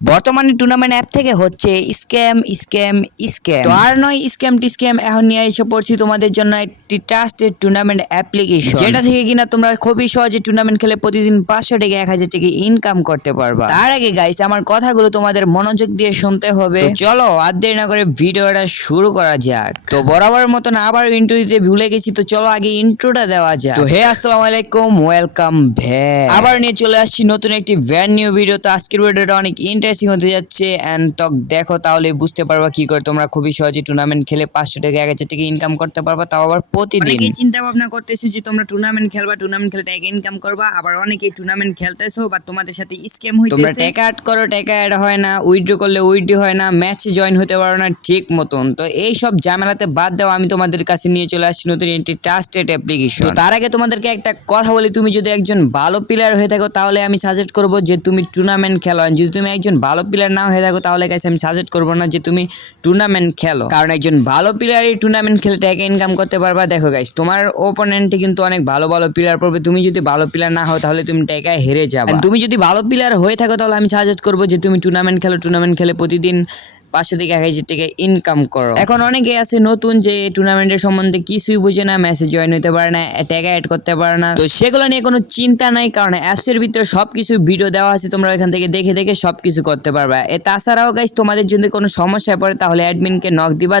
বর্তমানে tournament app থেকে হচ্ছে স্ক্যাম স্ক্যাম স্ক্যাম। তো আর নয় স্ক্যাম টিস্ক্যাম, এখন নিয়ে এসে পড়ছি তোমাদের জন্য একটি ট্রাস্টেড টুর্নামেন্ট অ্যাপ্লিকেশন, যেটা থেকে কিনা তোমরা খুবই সহজে টুর্নামেন্ট খেলে প্রতিদিন 500 থেকে 1000 টাকা ইনকাম করতে পারবা। তার আগে গাইস, আমার কথাগুলো তোমাদের মনোযোগ দিয়ে শুনতে হবে। তো চলো আর দেরি না করে ভিডিওটা শুরু করা যাক। তো বরাবর মতন আবার ইন্ট্রো দিতে ভুলে গেছি, তো চলো আগে ইন্ট্রোটা দেওয়া যাক। তো হে আসসালামু আলাইকুম, ওয়েলকাম ব্যাক। আবার নিয়ে চলে আসছি নতুন একটি ব্র্যান্ড নিউ ভিডিও। তো আজকের ভিডিওটা অনেক ইন্টারেস্টিং হতে যাচ্ছে এন্ড তো দেখো, তাহলে বুঝতে পারবা কি করে তোমরা খুবই সহজে টুর্নামেন্ট খেলে 500 থেকে 1000 টাকা ইনকাম করতে পারবা, তাও আবার প্রতিদিন। অনেকেই চিন্তা ভাবনা করতেছো যে তোমরা টুর্নামেন্ট খেলবা, টুর্নামেন্ট খেলে টাকা ইনকাম করবা, আবার অনেকেই টুর্নামেন্ট খেলতেছো বা তোমাদের সাথে স্ক্যাম হইতেছে। তোমরা টাকা অ্যাড করো, টাকা অ্যাড হয় না, উইথড্র করলে উইথড্র হয় না, ম্যাচে জয়েন হতে পারো না ঠিক মতন। তো এই সব ঝামেলাতে বাদ দাও, আমি তোমাদের কাছে নিয়ে চলে আসছি নতুন একটি ট্রাস্টেড অ্যাপ্লিকেশন। তো তার আগে তোমাদেরকে একটা কথা বলি, তুমি যদি একজন ভালো প্লেয়ার হয়ে থাকো তাহলে আমি সাজেস্ট করব যে তুমি টুর্নামেন্ট খেলো। যদি তুমি একজন ভালো প্লেয়ার না হয়ে থাকো তাহলে গাইস আমি সাজেস্ট করবো না যে তুমি টুর্নামেন্ট খেলো, কারণ একজন ভালো প্লেয়ারই টুর্নামেন্ট খেলে টাকা ইনকাম করতে পারবা। দেখো গাইস, তোমার ওপোনেন্টে কিন্তু অনেক ভালো ভালো প্লেয়ার পড়বে, তুমি যদি ভালো প্লেয়ার না হও তাহলে তুমি টাকায় হেরে যাবে। তুমি যদি ভালো প্লেয়ার হয়ে থাকো তাহলে আমি সাজেস্ট করবো যে তুমি টুর্নামেন্ট খেলো, টুর্নামেন্ট খেলে প্রতিদিন 500 থেকে 1000 টাকা ইনকাম করো। এখন অনেকে আছে নতুন যে টুর্নামেন্টের সম্বন্ধে কিছুই বুঝে না, ম্যাচে জয়েন হতে পারে না, টাকা অ্যাড করতে পারে না। তো সেগুলো নিয়ে কোনো চিন্তা নাই, কারণ অ্যাপসের ভিতরে সবকিছু ভিডিও দেওয়া আছে, তোমরা এখান থেকে দেখে দেখে সবকিছু করতে পারবা। তাছাড়াও গাইস, তোমাদের যদি কোনো সমস্যা পড়ে তাহলে অ্যাডমিনকে নক দিবা,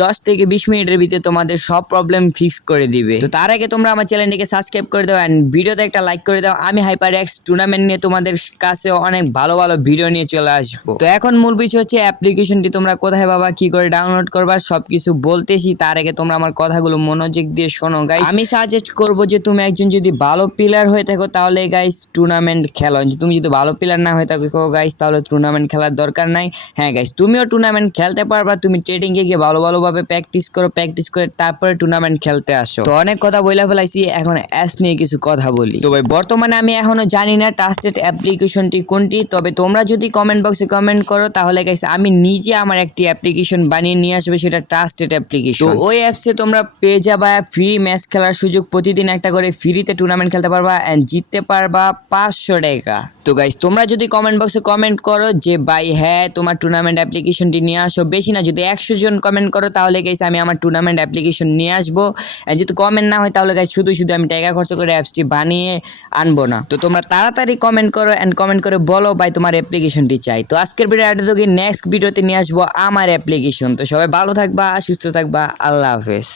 10 থেকে 20 মিনিটের ভিতরে তোমাদের সব প্রবলেম ফিক্স করে দিবে। তো তার আগে তোমরা আমার চ্যানেলটিকে সাবস্ক্রাইব করে দাও এন্ড ভিডিওতে একটা লাইক করে দাও। আমি হাইপারএক্স টুর্নামেন্ট নিয়ে তোমাদের কাছে অনেক ভালো ভালো ভিডিও নিয়ে চলে আসবো। তো এখন মূল বিষয় হচ্ছে অ্যাপ্লিকেশনটি তোমরা কোথায় পাবা, কি করে ডাউনলোড করবা, সবকিছু বলতেছি। তার আগে তোমরা আমার কথাগুলো মনোযোগ দিয়ে শোনো গাইস। আমি সাজেস্ট করব যে তুমি একজন যদি ভালো প্লেয়ার হয়ে থাকো তাহলে গাইস টুর্নামেন্ট খেলো। তুমি যদি ভালো প্লেয়ার না হয়ে থাকো গাইস তাহলে টুর্নামেন্ট খেলার দরকার নাই। হ্যাঁ গাইস, তুমিও টুর্নামেন্ট খেলতে পারবা, তুমি ট্রেডিং এ গিয়ে ভালোভাবে প্র্যাকটিস করো, প্র্যাকটিস করে তারপরে টুর্নামেন্ট খেলতে আসো। তো অনেক কথা বলে ফেলাইছি, এখন অ্যাপস নিয়ে কিছু কথা বলি। তো ভাই, বর্তমানে আমি এখনো জানি না ট্রাস্টেড অ্যাপ্লিকেশনটি কোনটি, তবে তোমরা যদি কমেন্ট বক্সে কমেন্ট করো তাহলে গাইস আমি নিজে আমার একটি অ্যাপ্লিকেশন বানিয়ে নিয়ে আসবে, সেটা ট্রাস্টেড অ্যাপ্লিকেশন। তো ওই অ্যাপসে তোমরা পেয়ে যাবা ফ্রি ম্যাচ খেলার সুযোগ, প্রতিদিন একটা করে ফ্রিতে টুর্নামেন্ট খেলতে পারবা এন্ড জিততে পারবা 500 টাকা। তো গাইস, তোমরা যদি কমেন্ট বক্সে কমেন্ট করো যে ভাই হ্যাঁ তোমার টুর্নামেন্ট অ্যাপ্লিকেশনটি নিয়ে আসো, বেশি না যদি 100 জন কমেন্ট করো তাহলে গাইস আমি আমার টুর্নামেন্ট অ্যাপ্লিকেশন নিয়ে আসবো। যদি কমেন্ট না হয় তাহলে গাইস শুধু আমি টাকা খরচ করে অ্যাপসটি বানিয়ে আনবো না। তো তোমরা তাড়াতাড়ি কমেন্ট করো এন্ড কমেন্ট করে বলো ভাই তোমার অ্যাপ্লিকেশনটি চাই। তো আজকের ভিডিও নেক্সট ভিডিওতে নিয়ে আসবো আমার অ্যাপ্লিকেশন। তো সবাই ভালো থাকবা, সুস্থ থাকবা, আল্লাহ হাফেজ।